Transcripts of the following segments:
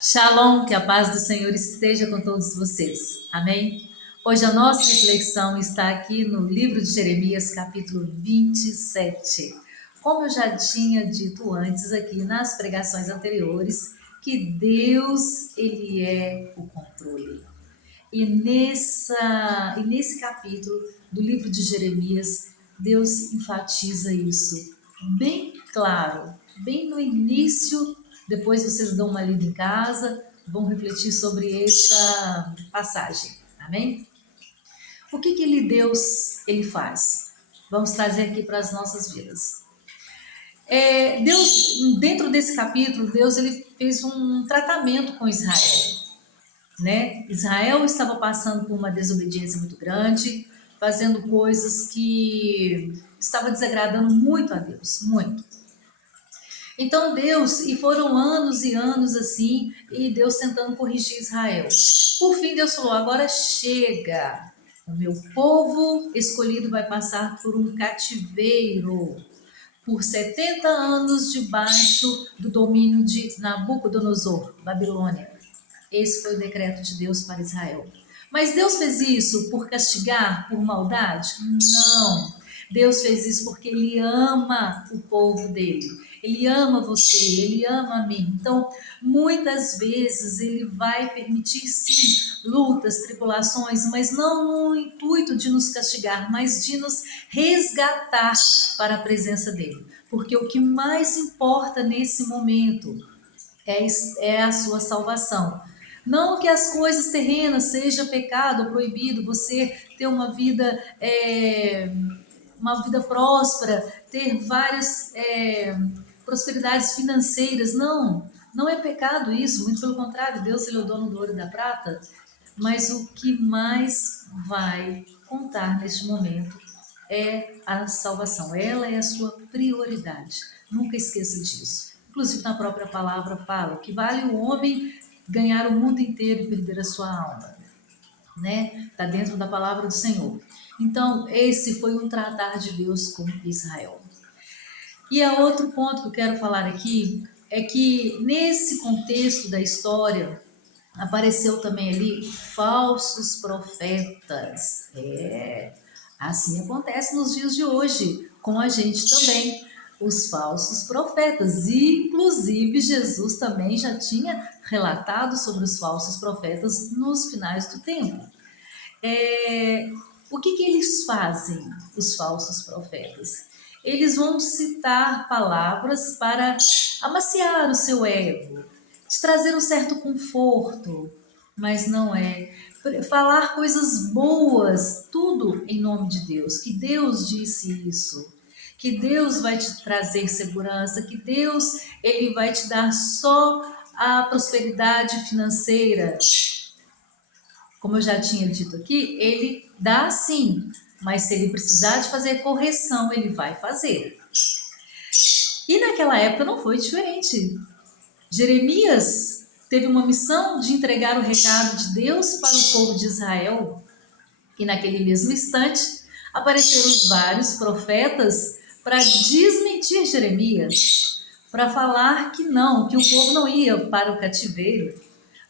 Shalom, que a paz do Senhor esteja com todos vocês. Amém? Hoje a nossa reflexão está aqui no livro de Jeremias, capítulo 27. Como eu já tinha dito antes aqui nas pregações anteriores, que Deus, Ele é o controle. E nesse capítulo do livro de Jeremias, Deus enfatiza isso bem claro, bem no início. Depois vocês dão uma lida em casa, vão refletir sobre essa passagem. Amém? O que Deus ele faz? Vamos trazer aqui para as nossas vidas. Deus, dentro desse capítulo, Deus ele fez um tratamento com Israel. Né? Israel estava passando por uma desobediência muito grande, fazendo coisas que estava desagradando muito a Deus, muito. Então Deus, e foram anos e anos assim, e Deus tentando corrigir Israel. Por fim Deus falou, agora chega, o meu povo escolhido vai passar por um cativeiro, por 70 anos debaixo do domínio de Nabucodonosor, Babilônia. Esse foi o decreto de Deus para Israel. Mas Deus fez isso por castigar, por maldade? Não. Deus fez isso porque Ele ama o povo dele. Ele ama você, Ele ama a mim. Então, muitas vezes Ele vai permitir, sim, lutas, tribulações, mas não no intuito de nos castigar, mas de nos resgatar para a presença dEle. Porque o que mais importa nesse momento é a sua salvação. Não que as coisas terrenas seja pecado ou proibido, você ter uma vida próspera, ter várias prosperidades financeiras, não é pecado isso, muito pelo contrário, Deus ele é o dono do ouro e da prata, mas o que mais vai contar neste momento é a salvação, ela é a sua prioridade, nunca esqueça disso. Inclusive na própria palavra fala que vale o homem ganhar o mundo inteiro e perder a sua alma, né? Está dentro da palavra do Senhor. Então esse foi um tratar de Deus com Israel. E a outro ponto que eu quero falar aqui é que nesse contexto da história apareceu também ali falsos profetas. Assim acontece nos dias de hoje, com a gente também, os falsos profetas. Inclusive, Jesus também já tinha relatado sobre os falsos profetas nos finais do tempo. O que eles fazem, os falsos profetas? Eles vão citar palavras para amaciar o seu ego, te trazer um certo conforto, mas não é. Falar coisas boas, tudo em nome de Deus, que Deus disse isso, que Deus vai te trazer segurança, que Deus ele vai te dar só a prosperidade financeira. Como eu já tinha dito aqui, ele dá sim, mas se ele precisar de fazer correção, ele vai fazer. E naquela época não foi diferente. Jeremias teve uma missão de entregar o recado de Deus para o povo de Israel. E naquele mesmo instante, apareceram vários profetas para desmentir Jeremias, para falar que não, que o povo não ia para o cativeiro,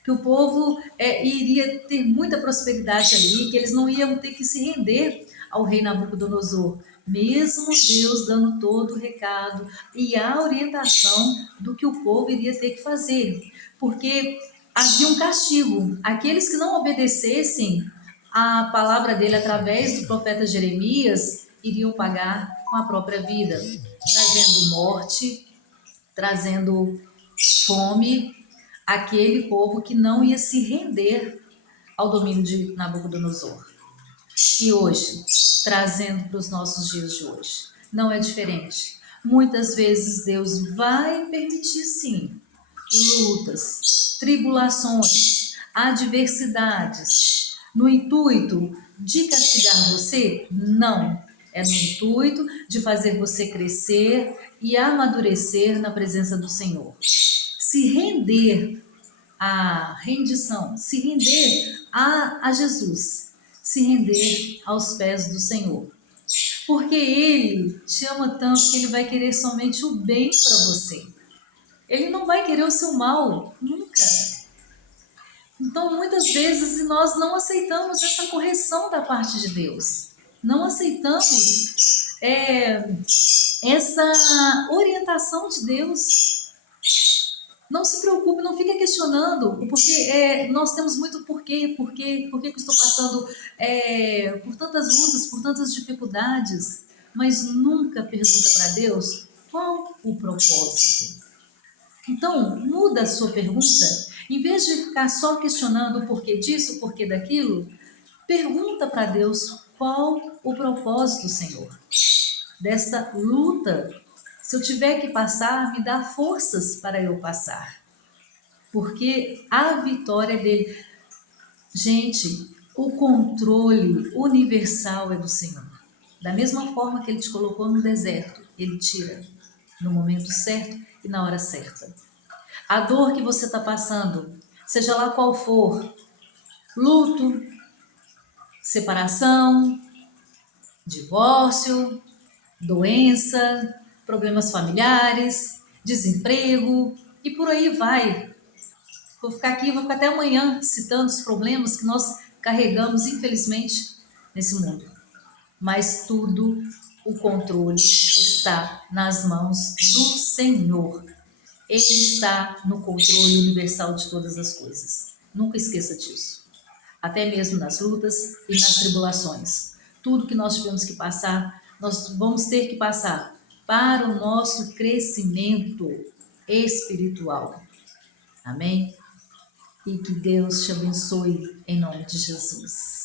que o povo iria ter muita prosperidade ali, que eles não iam ter que se render ao rei Nabucodonosor, mesmo Deus dando todo o recado e a orientação do que o povo iria ter que fazer, porque havia um castigo. Aqueles que não obedecessem a palavra dele através do profeta Jeremias iriam pagar com a própria vida, trazendo morte, trazendo fome, aquele povo que não ia se render ao domínio de Nabucodonosor. E hoje, trazendo para os nossos dias de hoje, não é diferente. Muitas vezes Deus vai permitir sim lutas, tribulações, adversidades, no intuito de castigar você? Não. É no intuito de fazer você crescer e amadurecer na presença do Senhor. Se render à rendição, se render a Jesus, se render aos pés do Senhor. Porque Ele te ama tanto que Ele vai querer somente o bem para você. Ele não vai querer o seu mal, nunca. Então, muitas vezes, nós não aceitamos essa correção da parte de Deus. Não aceitamos essa orientação de Deus. Não se preocupe, não fica questionando, porque nós temos muito porquê que eu estou passando por tantas lutas, por tantas dificuldades, mas nunca pergunta para Deus qual o propósito. Então, muda a sua pergunta. Em vez de ficar só questionando o porquê disso, o porquê daquilo, pergunta para Deus qual o propósito, Senhor, desta luta. Se eu tiver que passar, me dá forças para eu passar. Porque a vitória é dele. Gente, o controle universal é do Senhor. Da mesma forma que ele te colocou no deserto, ele tira no momento certo e na hora certa. A dor que você está passando, seja lá qual for, luto, separação, divórcio, doença, problemas familiares, desemprego e por aí vai. Vou ficar aqui, vou ficar até amanhã citando os problemas que nós carregamos, infelizmente, nesse mundo. Mas tudo, o controle está nas mãos do Senhor. Ele está no controle universal de todas as coisas. Nunca esqueça disso. Até mesmo nas lutas e nas tribulações. Tudo que nós tivemos que passar, nós vamos ter que passar para o nosso crescimento espiritual. Amém? E que Deus te abençoe em nome de Jesus.